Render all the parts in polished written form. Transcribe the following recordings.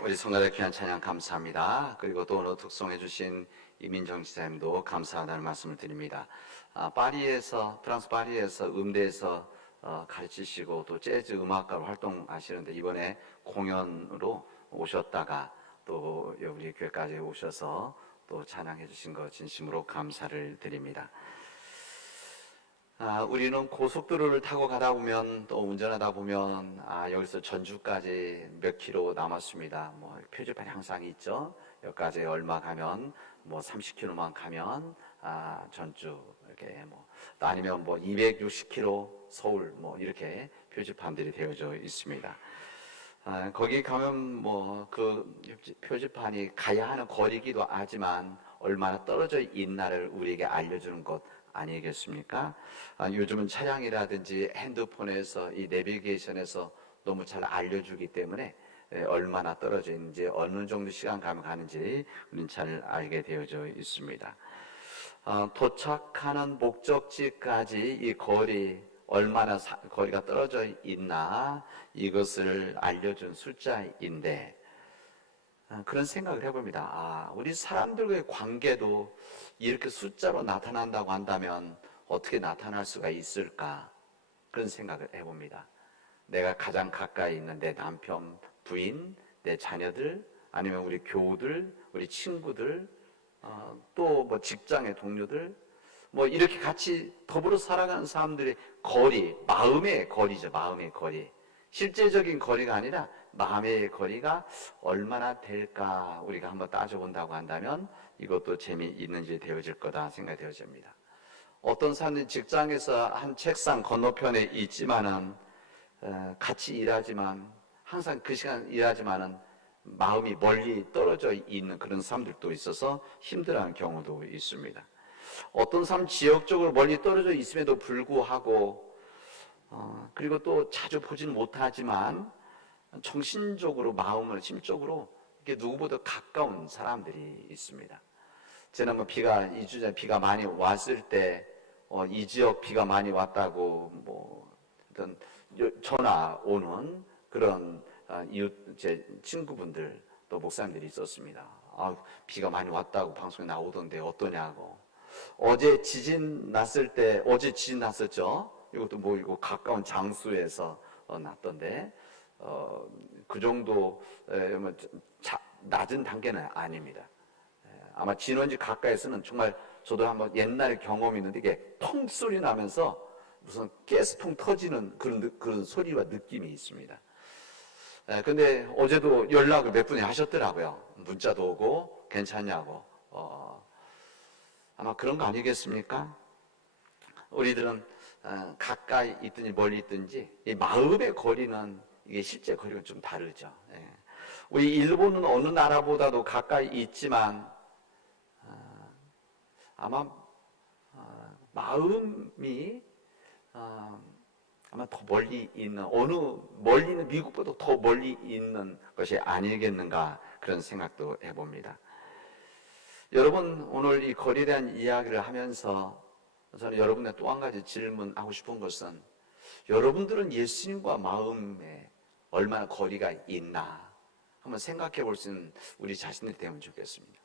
우리 성가대 귀한 찬양 감사합니다. 그리고 또 오늘 특송해 주신 이민정 지사님도 감사하다는 말씀을 드립니다. 프랑스 파리에서 음대에서 가르치시고 또 재즈 음악가로 활동하시는데 이번에 공연으로 오셨다가 또 우리 교회까지 오셔서 또 찬양해 주신 것 진심으로 감사를 드립니다. 우리는 고속도로를 타고 가다 보면 또 운전하다 보면 여기서 전주까지 몇 킬로 남았습니다. 뭐 표지판이 항상 있죠. 여기까지 얼마 가면 뭐 30킬로만 가면 전주 이렇게 또 아니면 뭐 260킬로 서울 뭐 이렇게 표지판들이 되어져 있습니다. 거기 가면 뭐 그 표지판이 가야 하는 거리기도 하지만 얼마나 떨어져 있나를 우리에게 알려주는 것 아니겠습니까? 요즘은 차량이라든지 핸드폰에서 이 내비게이션에서 너무 잘 알려주기 때문에 얼마나 떨어져 있는지 어느 정도 시간 가면 가는지 우리는 잘 알게 되어져 있습니다. 도착하는 목적지까지 이 거리 얼마나 거리가 떨어져 있나 이것을 알려준 숫자인데 그런 생각을 해봅니다. 우리 사람들과의 관계도 이렇게 숫자로 나타난다고 한다면 어떻게 나타날 수가 있을까? 그런 생각을 해봅니다. 내가 가장 가까이 있는 내 남편, 부인, 내 자녀들, 아니면 우리 교우들, 우리 친구들, 또 뭐 직장의 동료들, 뭐 이렇게 같이 더불어 살아가는 사람들의 거리, 마음의 거리죠. 마음의 거리. 실제적인 거리가 아니라 마음의 거리가 얼마나 될까 우리가 한번 따져본다고 한다면 이것도 재미있는지 되어질 거다 생각이 되어집니다. 어떤 사람들이 직장에서 한 책상 건너편에 있지만은 같이 일하지만 항상 그 시간 일하지만은 마음이 멀리 떨어져 있는 그런 사람들도 있어서 힘들어하는 경우도 있습니다. 어떤 사람 지역적으로 멀리 떨어져 있음에도 불구하고 그리고 또 자주 보지는 못하지만 정신적으로 마음을 심적으로 이렇게 누구보다 가까운 사람들이 있습니다. 지난번 2주 전에 비가 많이 왔을 때 이 지역 비가 많이 왔다고 뭐 어떤 전화 오는 그런 이웃 제 친구분들 또 목사님들이 있었습니다. 비가 많이 왔다고 방송에 나오던데 어떠냐고. 어제 지진 났었죠. 이것도 뭐 이거 가까운 장소에서 났던데 그 정도 낮은 단계는 아닙니다. 아마 진원지 가까이서는 정말 저도 한번 옛날에 경험이 있는데 이게 펑 소리 나면서 무슨 가스통 터지는 그런 소리와 느낌이 있습니다. 근데 어제도 연락을 몇 분이 하셨더라고요. 문자도 오고 괜찮냐고. 아마 그런 거 아니겠습니까? 우리들은 가까이 있든지 멀리 있든지 이 마음의 거리는 이게 실제 거리가 좀 다르죠. 우리 일본은 어느 나라보다도 가까이 있지만 아마 마음이 아마 더 멀리 있는 멀리 있는 미국보다 더 멀리 있는 것이 아니겠는가 그런 생각도 해봅니다. 여러분 오늘 이 거리에 대한 이야기를 하면서 저는 여러분의 또 한 가지 질문하고 싶은 것은 여러분들은 예수님과 마음에 얼마나 거리가 있나 한번 생각해 볼 수 있는 우리 자신들이 되면 좋겠습니다.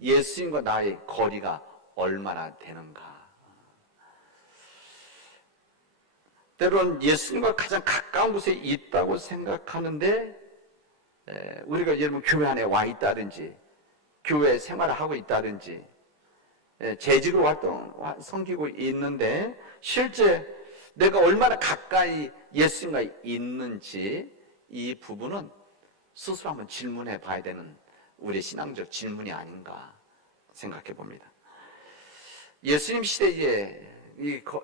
예수님과 나의 거리가 얼마나 되는가. 때로는 예수님과 가장 가까운 곳에 있다고 생각하는데 우리가 여러분 교회 안에 와 있다든지 교회 생활을 하고 있다든지 재직으로 섬기고 있는데 실제 내가 얼마나 가까이 예수님과 있는지 이 부분은 스스로 한번 질문해 봐야 되는 우리의 신앙적 질문이 아닌가 생각해 봅니다. 예수님 시대에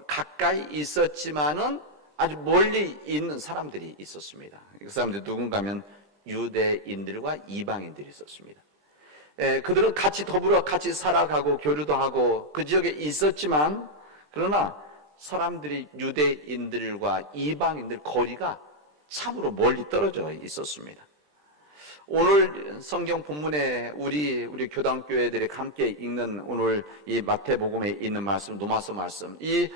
가까이 있었지만은 아주 멀리 있는 사람들이 있었습니다. 그 사람들이 누군가면 유대인들과 이방인들이 있었습니다. 그들은 더불어 같이 살아가고 교류도 하고 그 지역에 있었지만 그러나 사람들이 유대인들과 이방인들 거리가 참으로 멀리 떨어져 있었습니다. 오늘 성경 본문에 우리 교단교회들이 함께 읽는 오늘 이 마태복음에 있는 말씀, 노마서 말씀, 이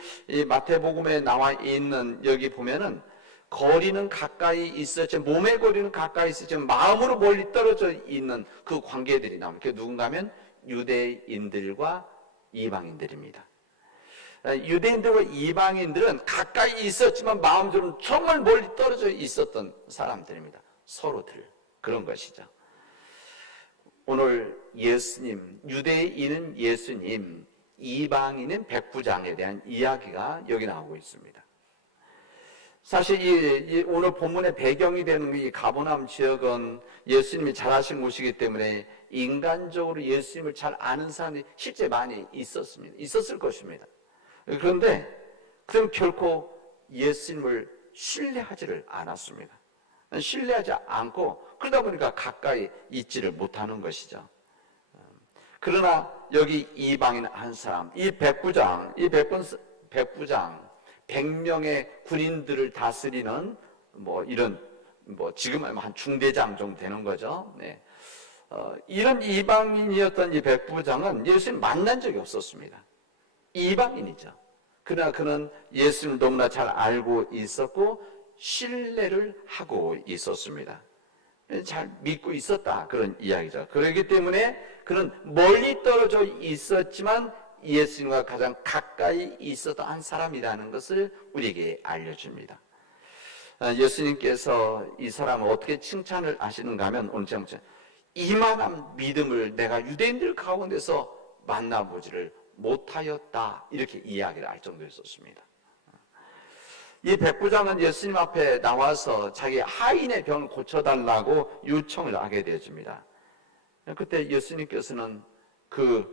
마태복음에 나와 있는 여기 보면은 거리는 가까이 있었지만, 몸의 거리는 가까이 있었지만 마음으로 멀리 떨어져 있는 그 관계들이 나옵니다. 그게 누군가 하면 유대인들과 이방인들입니다. 유대인들과 이방인들은 가까이 있었지만 마음적으로는 정말 멀리 떨어져 있었던 사람들입니다. 서로들. 그런 것이죠. 오늘 예수님, 유대인은 예수님, 이방인은 백부장에 대한 이야기가 여기 나오고 있습니다. 사실 오늘 본문의 배경이 되는 이 가버나움 지역은 예수님이 자라신 곳이기 때문에 인간적으로 예수님을 잘 아는 사람이 실제 많이 있었을 것입니다. 그런데 그럼 결코 예수님을 신뢰하지를 않았습니다. 신뢰하지 않고 그러다 보니까 가까이 있지를 못하는 것이죠. 그러나 여기 이방인 한 사람, 이 백부장 100명의 군인들을 다스리는 지금은 한 중대장 정도 되는 거죠. 네. 이런 이방인이었던 이 백부장은 예수님 만난 적이 없었습니다. 이방인이죠. 그러나 그는 예수님을 너무나 잘 알고 있었고 신뢰를 하고 있었습니다. 잘 믿고 있었다, 그런 이야기죠. 그렇기 때문에 그는 멀리 떨어져 있었지만 예수님과 가장 가까이 있었던 한 사람이라는 것을 우리에게 알려줍니다. 예수님께서 이 사람을 어떻게 칭찬을 하시는가 하면 오늘 제목 이만한 믿음을 내가 유대인들 가운데서 만나보지를 못하였다, 이렇게 이야기를 할 정도였었습니다. 이 백부장은 예수님 앞에 나와서 자기 하인의 병을 고쳐달라고 요청을 하게 되어집니다. 그때 예수님께서는 그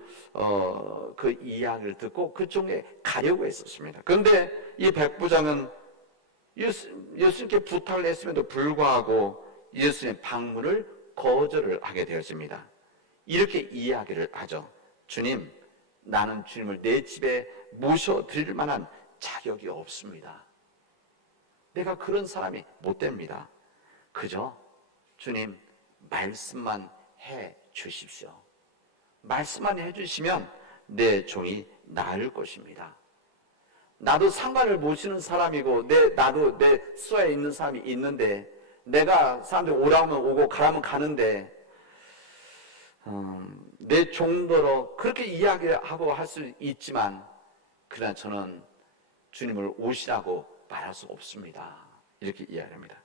이야기를 듣고 그쪽에 가려고 했었습니다. 그런데 이 백부장은 예수님께 부탁을 했음에도 불구하고 예수님의 방문을 거절을 하게 되었습니다. 이렇게 이야기를 하죠. 주님, 나는 주님을 내 집에 모셔드릴 만한 자격이 없습니다. 내가 그런 사람이 못 됩니다. 그저 주님 말씀만 해 주십시오. 말씀만 해 주시면 내 종이 나을 것입니다. 나도 상관을 모시는 사람이고 나도 내 수하에 있는 사람이 있는데 내가 사람들이 오라면 오고 가라면 가는데 내 종도로 그렇게 이야기하고 할 수 있지만 그러나 저는 주님을 오시라고 말할 수 없습니다. 이렇게 이야기합니다.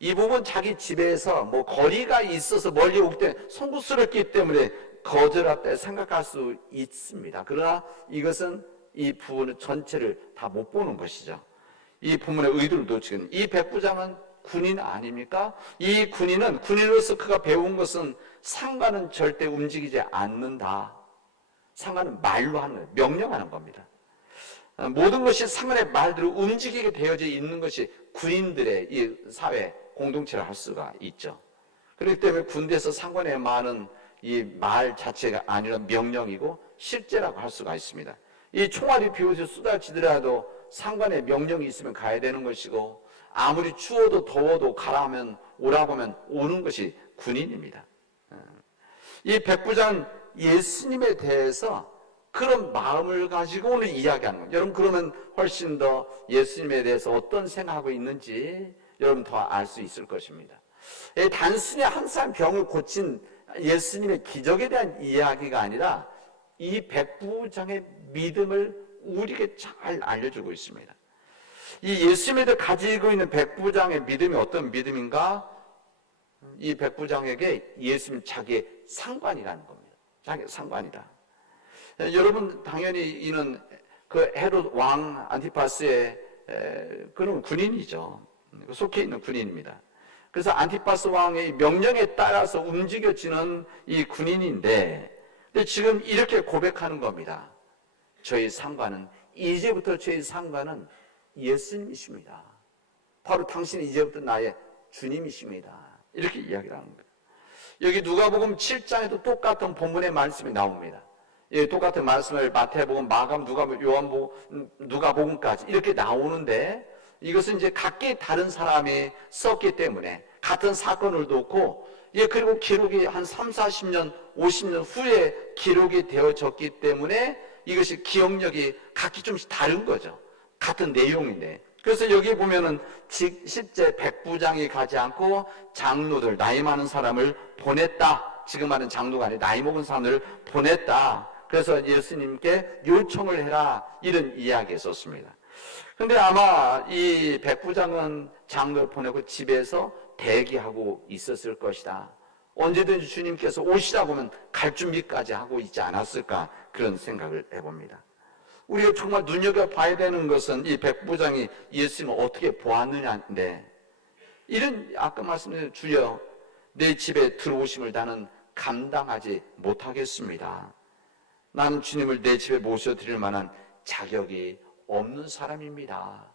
이 부분 자기 집에서 거리가 있어서 멀리 오기 때문에 송구스럽기 때문에 거절했다 생각할 수 있습니다. 그러나 이것은 이 부분 전체를 다 못 보는 것이죠. 이 본문의 의도를 놓치는 이 백부장은 군인 아닙니까? 이 군인으로서 그가 배운 것은 상관은 절대 움직이지 않는다. 상관은 말로 하는 거예요. 명령하는 겁니다. 모든 것이 상관의 말대로 움직이게 되어져 있는 것이 군인들의 이 사회 공동체를 할 수가 있죠. 그렇기 때문에 군대에서 상관의 말은 이 말 자체가 아니라 명령이고 실제라고 할 수가 있습니다. 이 총알이 비오듯이 쏟아지더라도 상관의 명령이 있으면 가야 되는 것이고 아무리 추워도 더워도 가라 하면 오라고 하면 오는 것이 군인입니다. 이 백부장은 예수님에 대해서 그런 마음을 가지고 오늘 이야기하는 거예요. 여러분 그러면 훨씬 더 예수님에 대해서 어떤 생각하고 있는지 여러분 더 알 수 있을 것입니다. 단순히 한 사람 병을 고친 예수님의 기적에 대한 이야기가 아니라 이 백부장의 믿음을 우리에게 잘 알려주고 있습니다. 이 예수님에 대해 가지고 있는 백부장의 믿음이 어떤 믿음인가? 이 백부장에게 예수님 자기의 상관이라는 겁니다. 자기의 상관이다. 여러분 당연히 이는 그 헤롯 왕 안티파스의 그런 군인이죠. 속해 있는 군인입니다. 그래서 안티파스 왕의 명령에 따라서 움직여지는 이 군인인데 근데 지금 이렇게 고백하는 겁니다. 저희 상관은 이제부터 저희 상관은 예수님이십니다. 바로 당신은 이제부터 나의 주님이십니다. 이렇게 이야기를 하는 거예요. 여기 누가복음 7장에도 똑같은 본문의 말씀이 나옵니다. 예, 똑같은 말씀을 마태복음, 마가복음, 누가복음, 요한복음, 누가복음까지 이렇게 나오는데 이것은 이제 각기 다른 사람이 썼기 때문에 같은 사건을 놓고 그리고 기록이 한 3, 40년, 50년 후에 기록이 되어졌기 때문에 이것이 기억력이 각기 좀씩 다른 거죠. 같은 내용인데. 그래서 여기 보면은 실제 백부장이 가지 않고 장로들, 나이 많은 사람을 보냈다. 지금 말은 장로가 아니라 나이 먹은 사람을 보냈다. 그래서 예수님께 요청을 해라, 이런 이야기 했었습니다. 근데 아마 이 백부장은 장로를 보내고 집에서 대기하고 있었을 것이다. 언제든지 주님께서 오시라고 하면 갈 준비까지 하고 있지 않았을까, 그런 생각을 해봅니다. 우리가 정말 눈여겨봐야 되는 것은 이 백부장이 예수님을 어떻게 보았느냐인데, 이런 아까 말씀드린 주여 내 집에 들어오심을 나는 감당하지 못하겠습니다. 나는 주님을 내 집에 모셔드릴 만한 자격이 없는 사람입니다.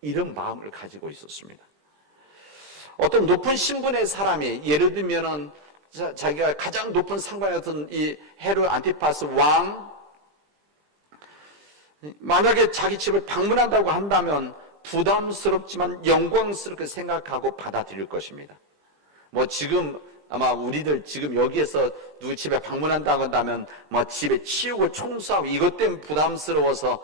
이런 마음을 가지고 있었습니다. 어떤 높은 신분의 사람이, 예를 들면은 자기가 가장 높은 상관이었던 이 헤롯 안티파스 왕, 만약에 자기 집을 방문한다고 한다면 부담스럽지만 영광스럽게 생각하고 받아들일 것입니다. 뭐 지금 아마 우리들 지금 여기에서 누구 집에 방문한다고 한다면 뭐 집에 치우고 청소하고 이것 때문에 부담스러워서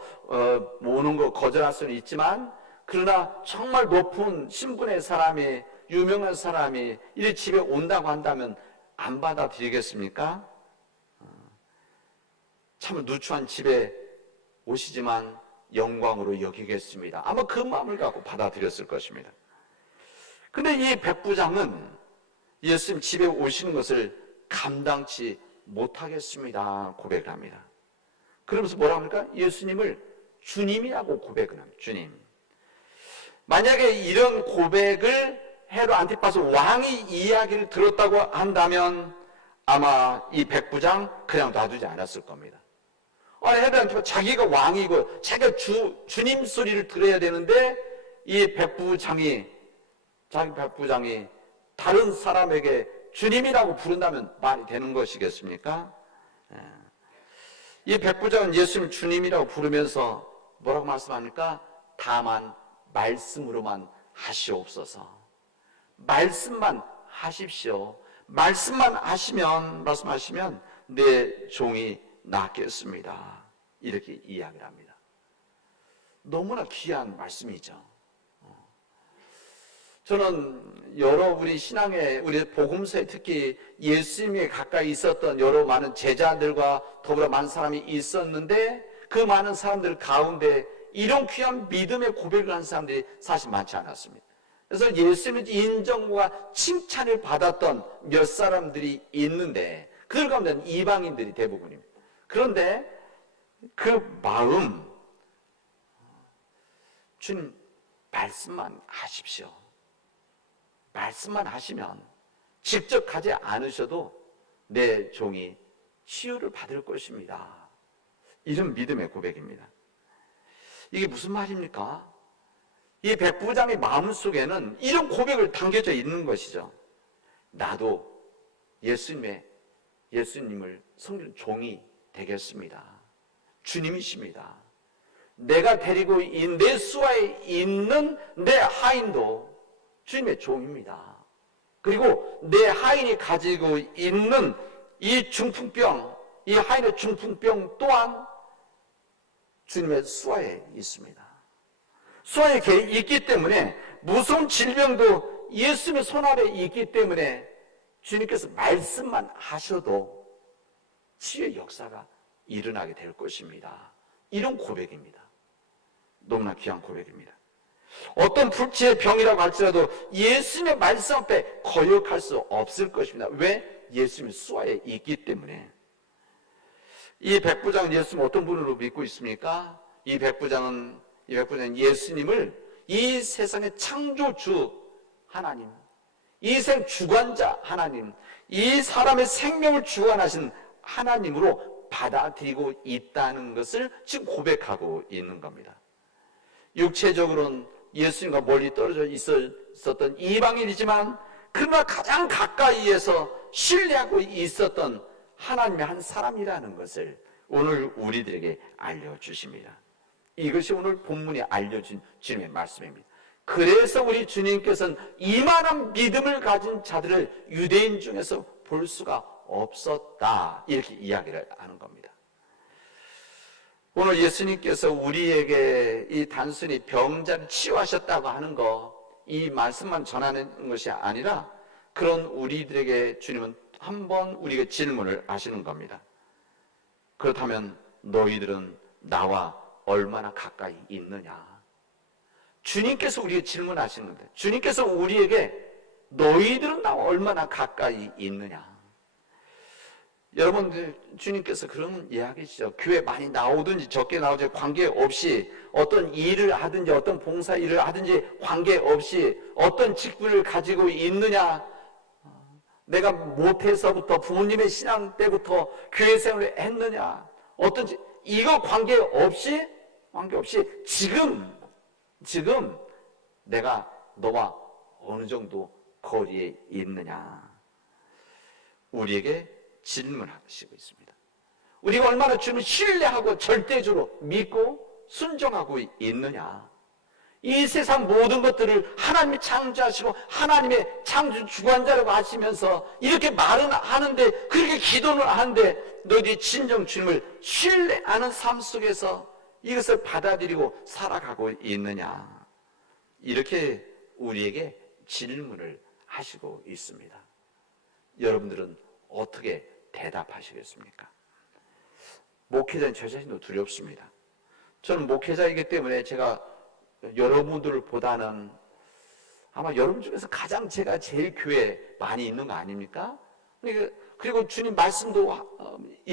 오는 거 거절할 수는 있지만, 그러나 정말 높은 신분의 사람이, 유명한 사람이 이 집에 온다고 한다면 안 받아들이겠습니까? 참 누추한 집에 오시지만 영광으로 여기겠습니다. 아마 그 마음을 갖고 받아들였을 것입니다. 근데 이 백부장은 예수님 집에 오시는 것을 감당치 못하겠습니다, 고백을 합니다. 그러면서 뭐라 합니까? 예수님을 주님이라고 고백을 합니다. 주님. 만약에 이런 고백을 헤롯 안티파스 왕이 이야기를 들었다고 한다면 아마 이 백부장 그냥 놔두지 않았을 겁니다. 아니, 헤롯 안티파스 자기가 왕이고 자기가 주님 소리를 들어야 되는데 이 백부장이, 자기 백부장이 다른 사람에게 주님이라고 부른다면 말이 되는 것이겠습니까? 이 백부장은 예수님 주님이라고 부르면서 뭐라고 말씀합니까? 다만 말씀으로만 하시옵소서. 말씀만 하십시오. 말씀하시면 내 종이 낫겠습니다. 이렇게 이야기를 합니다. 너무나 귀한 말씀이죠. 저는 여러 우리 신앙의, 우리 복음서에 특히 예수님에 가까이 있었던 여러 많은 제자들과 더불어 많은 사람이 있었는데, 그 많은 사람들 가운데 이런 귀한 믿음의 고백을 한 사람들이 사실 많지 않았습니다. 그래서 예수님의 인정과 칭찬을 받았던 몇 사람들이 있는데, 그들 가운데는 이방인들이 대부분입니다. 그런데 그 마음, 주님 말씀만 하십시오. 말씀만 하시면 직접 가지 않으셔도 내 종이 치유를 받을 것입니다. 이런 믿음의 고백입니다. 이게 무슨 말입니까? 이 백부장의 마음속에는 이런 고백을 담겨져 있는 것이죠. 나도 예수님을 섬기는 종이 되겠습니다. 주님이십니다. 내가 데리고 내 수하에 있는 내 하인도 주님의 종입니다. 그리고 내 하인이 가지고 있는 이 중풍병, 이 하인의 중풍병 또한 주님의 수하에 있습니다. 수하에 있기 때문에 무서운 질병도 예수님의 손 아래 있기 때문에 주님께서 말씀만 하셔도 치유의 역사가 일어나게 될 것입니다. 이런 고백입니다. 너무나 귀한 고백입니다. 어떤 불치의 병이라고 할지라도 예수님의 말씀 앞에 거역할 수 없을 것입니다. 왜? 예수님이 수하에 있기 때문에. 이 백부장은 예수님 어떤 분으로 믿고 있습니까? 이 백부장은 예수님을 이 세상의 창조주 하나님, 이 세상 주관자 하나님, 이 사람의 생명을 주관하신 하나님으로 받아들이고 있다는 것을 지금 고백하고 있는 겁니다. 육체적으로는 예수님과 멀리 떨어져 있었던 이방인이지만, 그러나 가장 가까이에서 신뢰하고 있었던 하나님의 한 사람이라는 것을 오늘 우리들에게 알려주십니다. 이것이 오늘 본문에 알려준 주님의 말씀입니다. 그래서 우리 주님께서는 이만한 믿음을 가진 자들을 유대인 중에서 볼 수가 없었다, 이렇게 이야기를 하는 겁니다. 오늘 예수님께서 우리에게 이 단순히 병자를 치유하셨다고 하는 거, 이 말씀만 전하는 것이 아니라 그런 우리들에게 주님은 한번 우리에게 질문을 하시는 겁니다. 그렇다면 너희들은 나와 얼마나 가까이 있느냐? 주님께서 우리에게 질문하시는 건데, 주님께서 우리에게 너희들은 나와 얼마나 가까이 있느냐? 여러분들, 주님께서 그런 이야기시죠. 교회 많이 나오든지 적게 나오든지 관계없이, 어떤 일을 하든지 어떤 봉사 일을 하든지 관계없이 어떤 직분을 가지고 있느냐, 내가 못해서부터 부모님의 신앙 때부터 교회 생활을 했느냐, 어떤지 이거 관계없이 지금 내가 너와 어느 정도 거리에 있느냐, 우리에게 질문하시고 있습니다. 우리가 얼마나 주님을 신뢰하고 절대적으로 믿고 순종하고 있느냐, 이 세상 모든 것들을 하나님이 창조하시고 하나님의 창조 주관자라고 하시면서 이렇게 말은 하는데, 그렇게 기도는 하는데 너희들이 진정 주님을 신뢰하는 삶 속에서 이것을 받아들이고 살아가고 있느냐, 이렇게 우리에게 질문을 하시고 있습니다. 여러분들은 어떻게 대답하시겠습니까? 목회자인 저 자신도 두렵습니다. 저는 목회자이기 때문에 제가 여러분들보다는 아마 여러분 중에서 가장 제가 제일 교회에 많이 있는 거 아닙니까? 그리고 주님 말씀도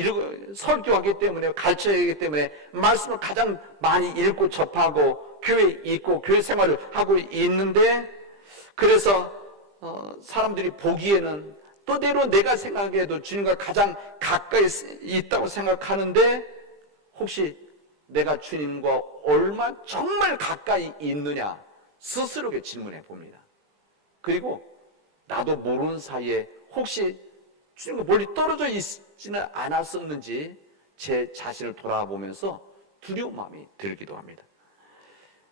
설교하기 때문에, 가르쳐야 하기 때문에 말씀을 가장 많이 읽고 접하고 교회에 있고 교회 생활을 하고 있는데, 그래서 사람들이 보기에는 또대로 내가 생각해도 주님과 가장 가까이 있다고 생각하는데, 혹시 내가 주님과 얼마 정말 가까이 있느냐 스스로에게 질문해 봅니다. 그리고 나도 모르는 사이에 혹시 주님과 멀리 떨어져 있지는 않았었는지 제 자신을 돌아보면서 두려운 마음이 들기도 합니다.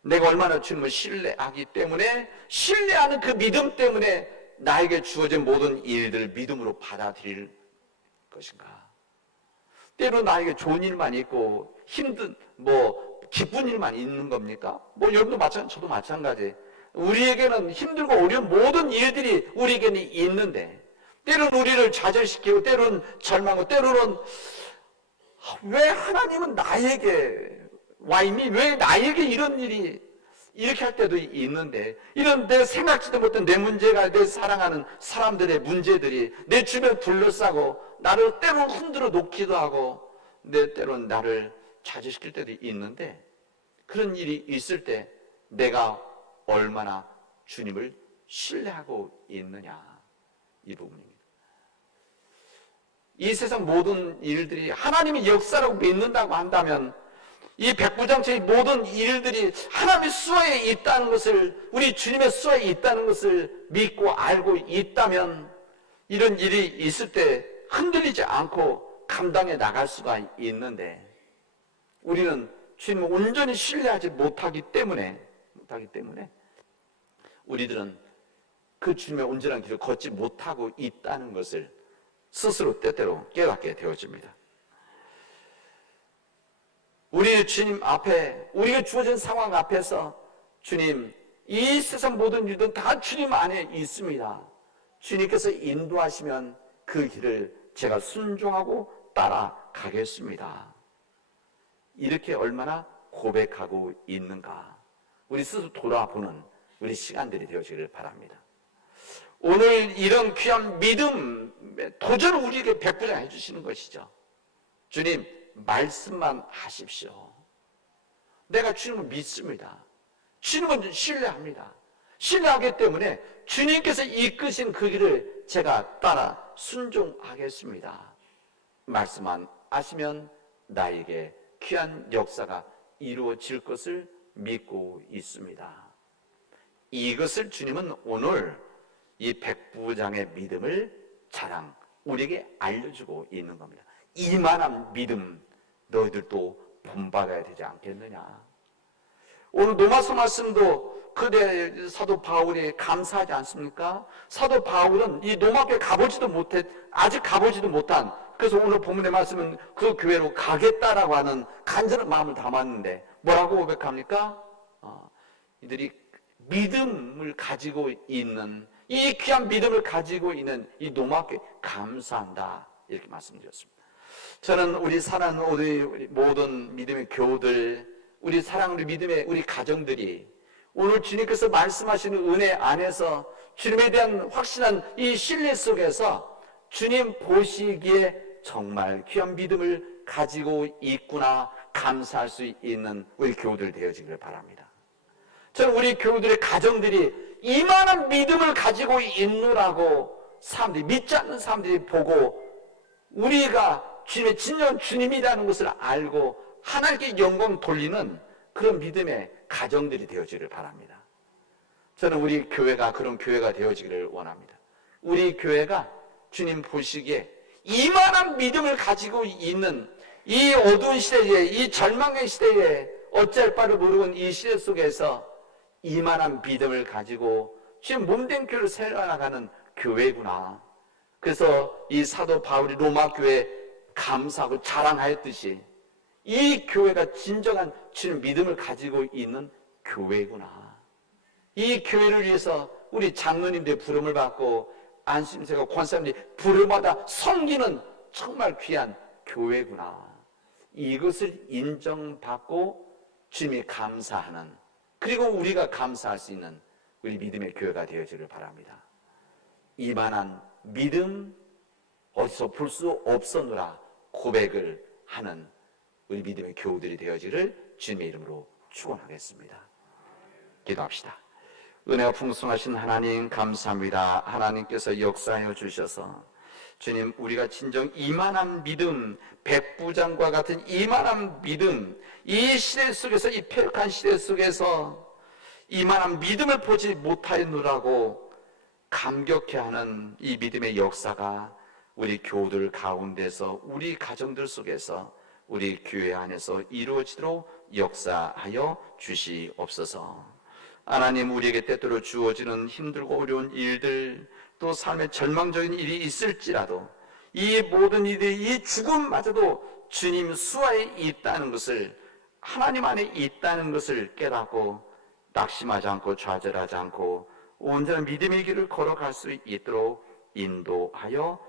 내가 얼마나 주님을 신뢰하기 때문에, 신뢰하는 그 믿음 때문에 나에게 주어진 모든 일들을 믿음으로 받아들일 것인가? 때로 나에게 좋은 일만 있고 힘든 기쁜 일만 있는 겁니까? 여러분도 마찬가지, 저도 마찬가지. 우리에게는 힘들고 어려운 모든 일들이 우리에게는 있는데, 때로는 우리를 좌절시키고 때로는 절망하고 때로는 왜 하나님은 나에게 와 있니? 왜 나에게 이런 일이 이렇게 할 때도 있는데, 이런 내가 생각지도 못한 내 문제가, 내 사랑하는 사람들의 문제들이 내 주변을 둘러싸고 나를 때로는 흔들어 놓기도 하고 때로는 나를 좌절시킬 때도 있는데, 그런 일이 있을 때 내가 얼마나 주님을 신뢰하고 있느냐, 이 부분입니다. 이 세상 모든 일들이 하나님의 역사라고 믿는다고 한다면, 이 백부장처의 모든 일들이 하나님의 수하에 있다는 것을, 우리 주님의 수하에 있다는 것을 믿고 알고 있다면, 이런 일이 있을 때 흔들리지 않고 감당해 나갈 수가 있는데, 우리는 주님을 온전히 신뢰하지 못하기 때문에 우리들은 그 주님의 온전한 길을 걷지 못하고 있다는 것을 스스로 때때로 깨닫게 되어집니다. 우리 주님 앞에, 우리가 주어진 상황 앞에서 주님, 이 세상 모든 일들은 다 주님 안에 있습니다. 주님께서 인도하시면 그 길을 제가 순종하고 따라가겠습니다. 이렇게 얼마나 고백하고 있는가, 우리 스스로 돌아보는 우리 시간들이 되어지기를 바랍니다. 오늘 이런 귀한 믿음의 도전을 우리에게 베풀어 해주시는 것이죠. 주님, 말씀만 하십시오. 내가 주님을 믿습니다. 주님은 신뢰합니다. 신뢰하기 때문에 주님께서 이끄신 그 길을 제가 따라 순종하겠습니다. 말씀만 하시면 나에게 귀한 역사가 이루어질 것을 믿고 있습니다. 이것을 주님은 오늘 이 백부장의 믿음을 자랑, 우리에게 알려주고 있는 겁니다. 이만한 믿음 너희들도 본받아야 되지 않겠느냐. 오늘 로마서 말씀도 그대 사도 바울이 감사하지 않습니까? 사도 바울은 이 로마교에 아직 가보지도 못한 그래서 오늘 본문의 말씀은 그 교회로 가겠다라고 하는 간절한 마음을 담았는데 뭐라고 고백합니까? 이들이 믿음을 가지고 있는, 이 귀한 믿음을 가지고 있는 이 노마교회 감사한다, 이렇게 말씀드렸습니다. 저는 우리 사랑하는 우리 모든 믿음의 교우들, 우리 사랑하는 믿음의 우리 가정들이 오늘 주님께서 말씀하시는 은혜 안에서 주님에 대한 확신한 이 신뢰 속에서 주님 보시기에 정말 귀한 믿음을 가지고 있구나 감사할 수 있는 우리 교우들 되어지기를 바랍니다. 저는 우리 교우들의 가정들이 이만한 믿음을 가지고 있느라고 사람들이, 믿지 않는 사람들이 보고 우리가 주님의 진정 주님이라는 것을 알고 하나님께 영광 돌리는 그런 믿음의 가정들이 되어지기를 바랍니다. 저는 우리 교회가 그런 교회가 되어지기를 원합니다. 우리 교회가 주님 보시기에 이만한 믿음을 가지고 있는 이 어두운 시대에, 이 절망의 시대에 어찌할 바를 모르는 이 시대 속에서 이만한 믿음을 가지고 지금 몸된 교회를 세워나가는 교회구나. 그래서 이 사도 바울이 로마 교회에 감사하고 자랑하였듯이 이 교회가 진정한 주님 믿음을 가지고 있는 교회구나. 이 교회를 위해서 우리 장로님들의 부름을 받고 안수님들과 권사님들이 부름받아 섬기는 정말 귀한 교회구나. 이것을 인정받고 주님이 감사하는, 그리고 우리가 감사할 수 있는 우리 믿음의 교회가 되어지기를 바랍니다. 이만한 믿음 어디서 볼 수 없었노라 고백을 하는 우리 믿음의 교우들이 되어지기를 주님의 이름으로 축원하겠습니다. 기도합시다. 은혜가 풍성하신 하나님 감사합니다. 하나님께서 역사하여 주셔서 주님, 우리가 진정 이만한 믿음, 백부장과 같은 이만한 믿음, 이 시대 속에서, 이 폐역한 시대 속에서 이만한 믿음을 보지 못하였노라고 감격해하는 이 믿음의 역사가 우리 교우들 가운데서, 우리 가정들 속에서, 우리 교회 안에서 이루어지도록 역사하여 주시옵소서. 하나님, 우리에게 때때로 주어지는 힘들고 어려운 일들, 또 삶의 절망적인 일이 있을지라도 이 모든 일이, 이 죽음마저도 주님 수하에 있다는 것을, 하나님 안에 있다는 것을 깨닫고 낙심하지 않고 좌절하지 않고 온전한 믿음의 길을 걸어갈 수 있도록 인도하여